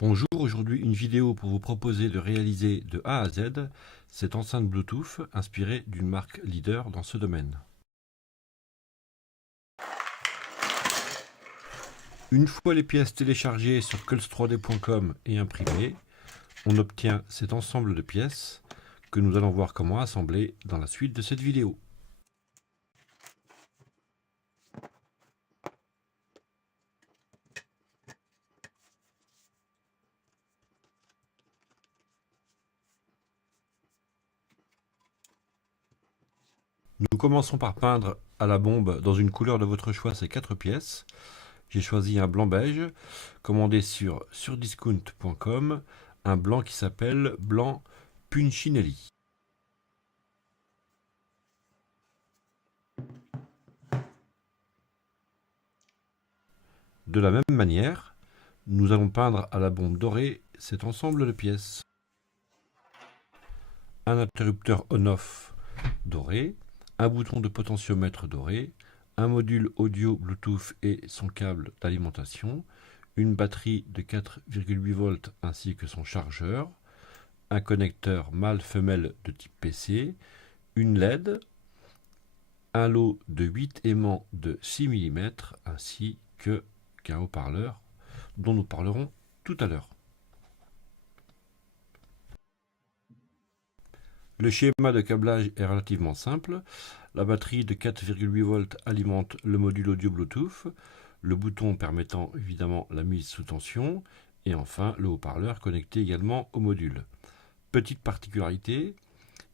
Bonjour, aujourd'hui une vidéo pour vous proposer de réaliser de A à Z cette enceinte Bluetooth inspirée d'une marque leader dans ce domaine. Une fois les pièces téléchargées sur kulz3d.com et imprimées, on obtient cet ensemble de pièces que nous allons voir comment assembler dans la suite de cette vidéo. Nous commençons par peindre à la bombe dans une couleur de votre choix ces 4 pièces. J'ai choisi un blanc beige, commandé sur surdiscount.com, un blanc qui s'appelle blanc Punchinelli. De la même manière, nous allons peindre à la bombe dorée cet ensemble de pièces. Un interrupteur on-off doré, un bouton de potentiomètre doré, un module audio Bluetooth et son câble d'alimentation, une batterie de 4,8 volts ainsi que son chargeur, un connecteur mâle-femelle de type PC, une LED, un lot de 8 aimants de 6 mm ainsi qu'un haut-parleur dont nous parlerons tout à l'heure. Le schéma de câblage est relativement simple. La batterie de 4,8 volts alimente le module audio Bluetooth, le bouton permettant évidemment la mise sous tension, et enfin le haut-parleur connecté également au module. Petite particularité,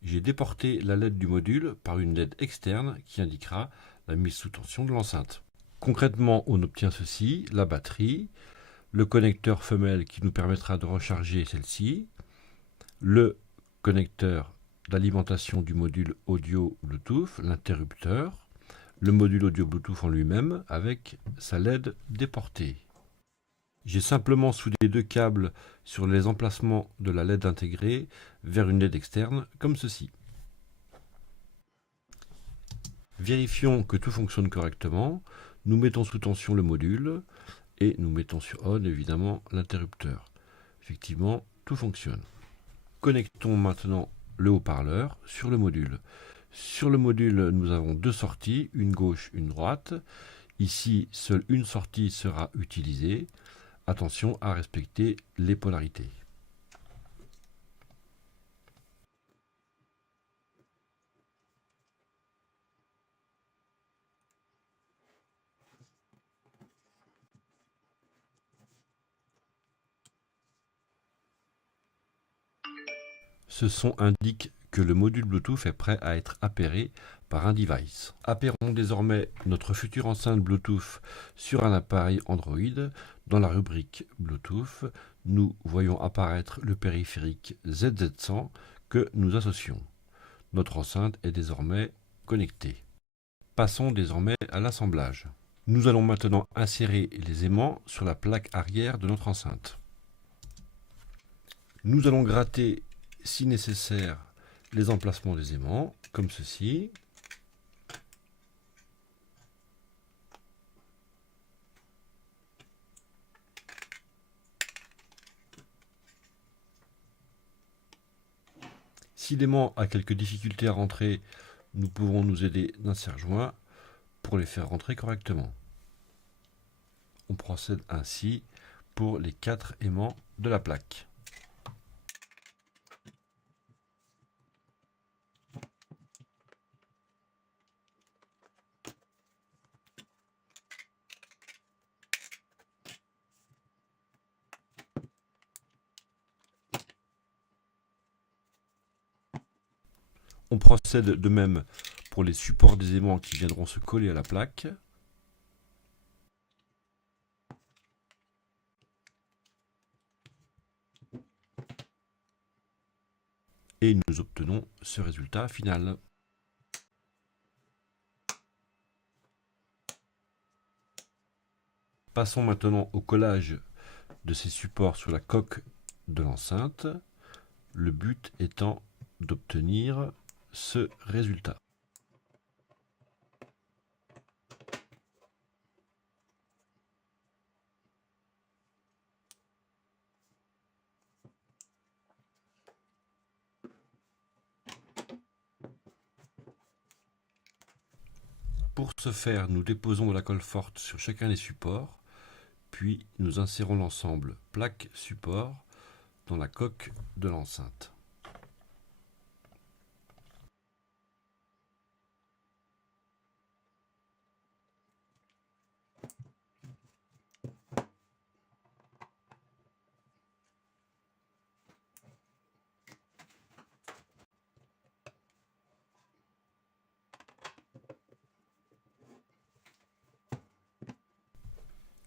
j'ai déporté la LED du module par une LED externe qui indiquera la mise sous tension de l'enceinte. Concrètement, on obtient ceci, la batterie, le connecteur femelle qui nous permettra de recharger celle-ci, le connecteur d'alimentation du module audio Bluetooth, l'interrupteur, le module audio Bluetooth en lui-même avec sa LED déportée. J'ai simplement soudé 2 câbles sur les emplacements de la LED intégrée vers une LED externe comme ceci. Vérifions que tout fonctionne correctement. Nous mettons sous tension le module et nous mettons sur on évidemment l'interrupteur. Effectivement, tout fonctionne. Connectons maintenant le haut-parleur sur le module. Sur le module, nous avons 2 sorties, une gauche, une droite. Ici, seule une sortie sera utilisée. Attention à respecter les polarités. Ce son indique que le module Bluetooth est prêt à être appairé par un device. Appairons désormais notre future enceinte Bluetooth sur un appareil Android. Dans la rubrique Bluetooth, nous voyons apparaître le périphérique ZZ100 que nous associons. Notre enceinte est désormais connectée. Passons désormais à l'assemblage. Nous allons maintenant insérer les aimants sur la plaque arrière de notre enceinte. Nous allons gratter, si nécessaire, les emplacements des aimants, comme ceci. Si l'aimant a quelques difficultés à rentrer, nous pouvons nous aider d'un serre-joint pour les faire rentrer correctement. On procède ainsi pour les 4 aimants de la plaque. On procède de même pour les supports des aimants qui viendront se coller à la plaque. Et nous obtenons ce résultat final. Passons maintenant au collage de ces supports sur la coque de l'enceinte, le but étant d'obtenir ce résultat. Pour ce faire, nous déposons de la colle forte sur chacun des supports, puis nous insérons l'ensemble plaque-support dans la coque de l'enceinte.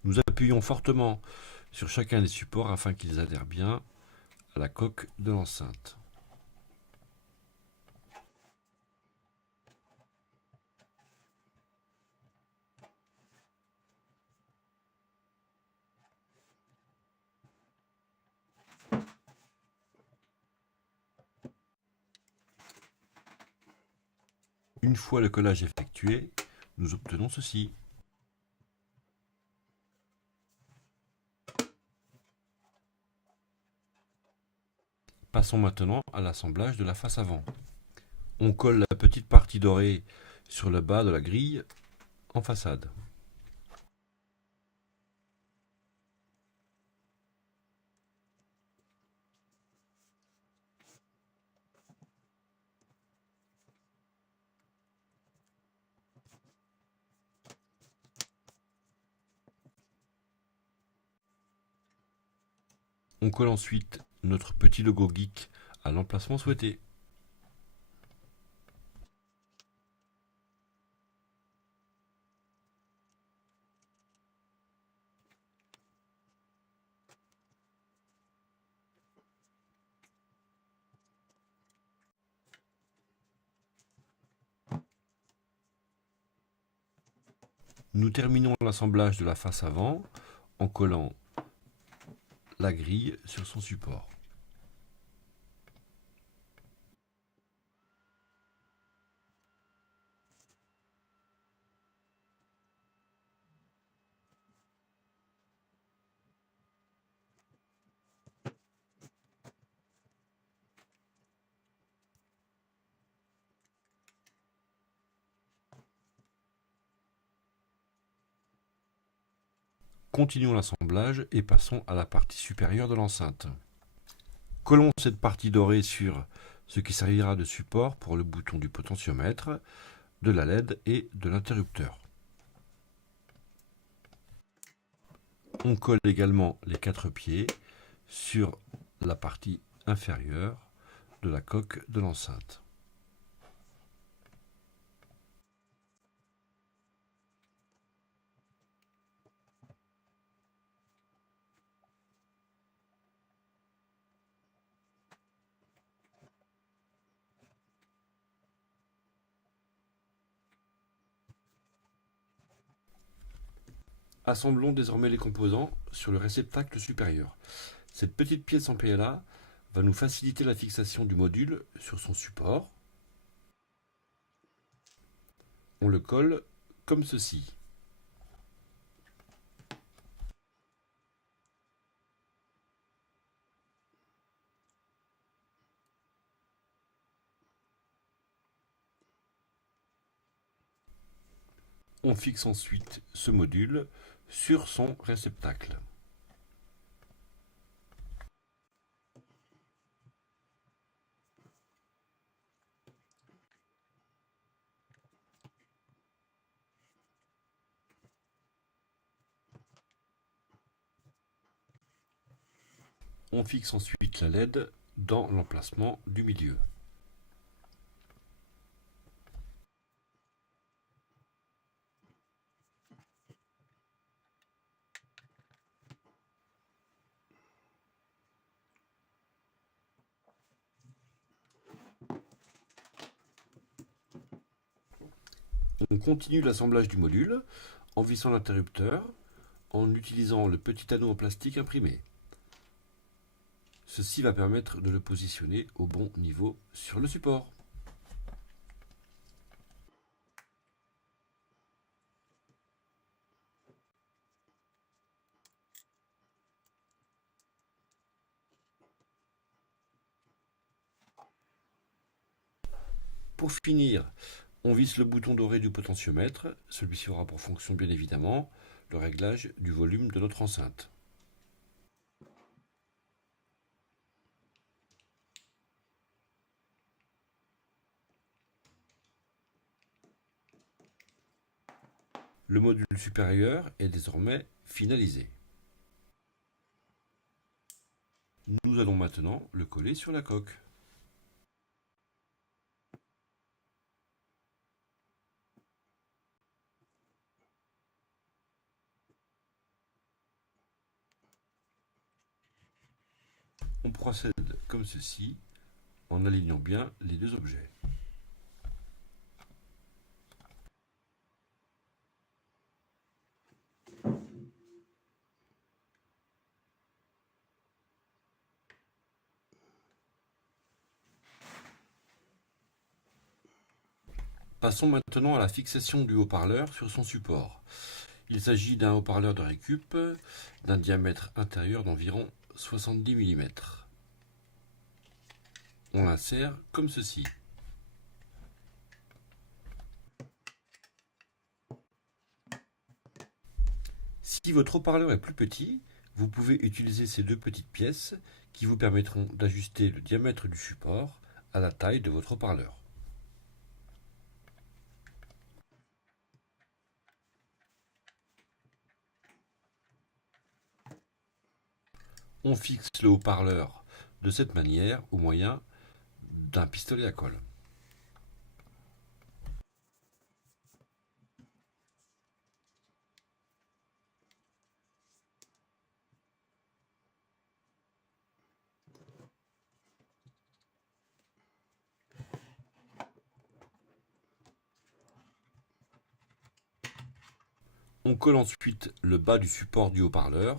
Nous appuyons fortement sur chacun des supports afin qu'ils adhèrent bien à la coque de l'enceinte. Une fois le collage effectué, nous obtenons ceci. Passons maintenant à l'assemblage de la face avant. On colle la petite partie dorée sur le bas de la grille en façade. On colle ensuite notre petit logo geek à l'emplacement souhaité. Nous terminons l'assemblage de la face avant en collant la grille sur son support. Continuons l'assemblage et passons à la partie supérieure de l'enceinte. Collons cette partie dorée sur ce qui servira de support pour le bouton du potentiomètre, de la LED et de l'interrupteur. On colle également les 4 pieds sur la partie inférieure de la coque de l'enceinte. Assemblons désormais les composants sur le réceptacle supérieur. Cette petite pièce en PLA va nous faciliter la fixation du module sur son support. On le colle comme ceci. On fixe ensuite ce module sur son réceptacle. On fixe ensuite la LED dans l'emplacement du milieu. On continue l'assemblage du module en vissant l'interrupteur en utilisant le petit anneau en plastique imprimé. Ceci va permettre de le positionner au bon niveau sur le support. Pour finir, On visse le bouton doré du potentiomètre, celui-ci aura pour fonction bien évidemment le réglage du volume de notre enceinte. Le module supérieur est désormais finalisé. Nous allons maintenant le coller sur la coque. On procède comme ceci en alignant bien les deux objets. Passons maintenant à la fixation du haut-parleur sur son support. Il s'agit d'un haut-parleur de récup d'un diamètre intérieur d'environ 70 mm. On l'insère comme ceci. Si votre haut-parleur est plus petit, vous pouvez utiliser ces deux petites pièces qui vous permettront d'ajuster le diamètre du support à la taille de votre haut-parleur. On fixe le haut-parleur de cette manière au moyen d'un pistolet à colle. On colle ensuite le bas du support du haut-parleur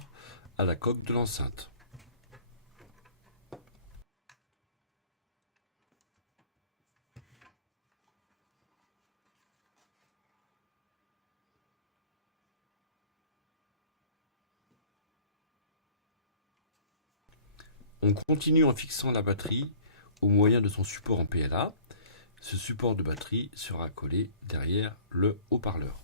à la coque de l'enceinte. On continue en fixant la batterie au moyen de son support en PLA. Ce support de batterie sera collé derrière le haut-parleur.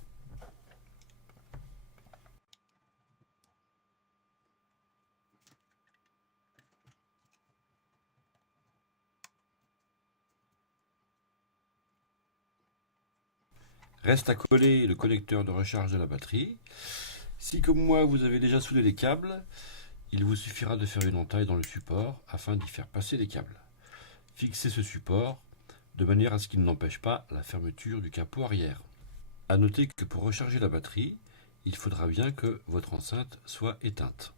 Reste à coller le connecteur de recharge de la batterie. Si comme moi vous avez déjà soudé les câbles, il vous suffira de faire une entaille dans le support afin d'y faire passer les câbles. Fixez ce support de manière à ce qu'il n'empêche pas la fermeture du capot arrière. A noter que pour recharger la batterie, il faudra bien que votre enceinte soit éteinte.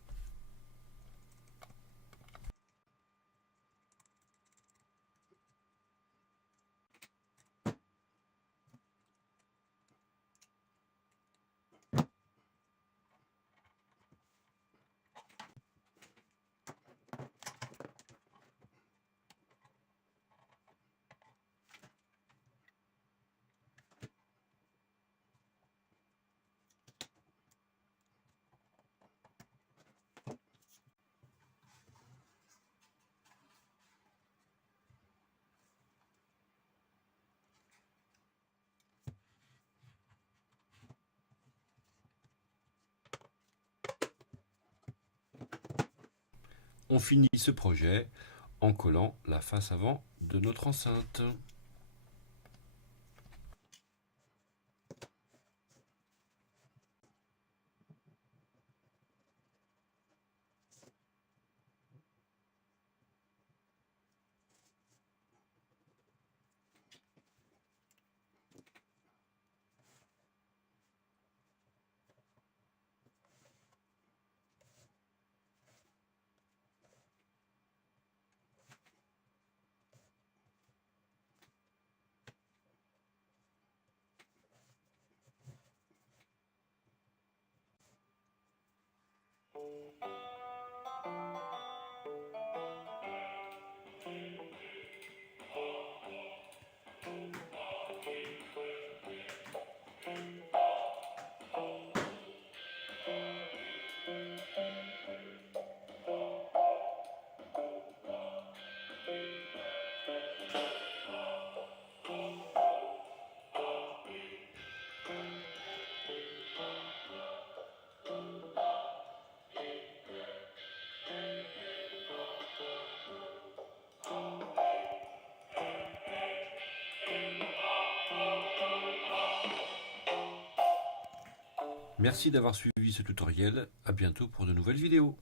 On finit ce projet en collant la face avant de notre enceinte. Merci d'avoir suivi ce tutoriel, à bientôt pour de nouvelles vidéos.